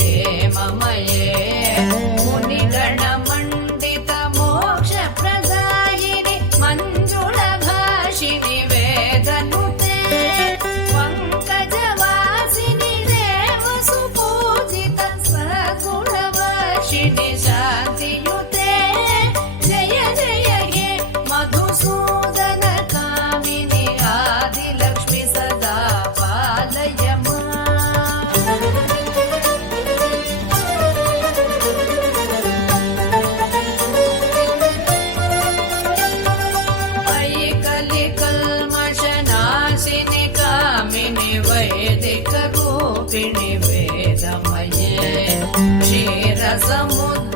हेममये मुनिगणमण्डित मोक्षप्रदायिनि मञ्जुळभाषिनि वेदनुते पङ्कजवासिनि देवसुपूजित सगुणवर्षिणि शान्तियुते जय जय हे मधुसूदन कामिनि आदिलक्ष्मि सदा पालय कलिकल्मषनाशिनि कामिनि वैदिकरूपिणि वेदमये क्षीरसमुद्र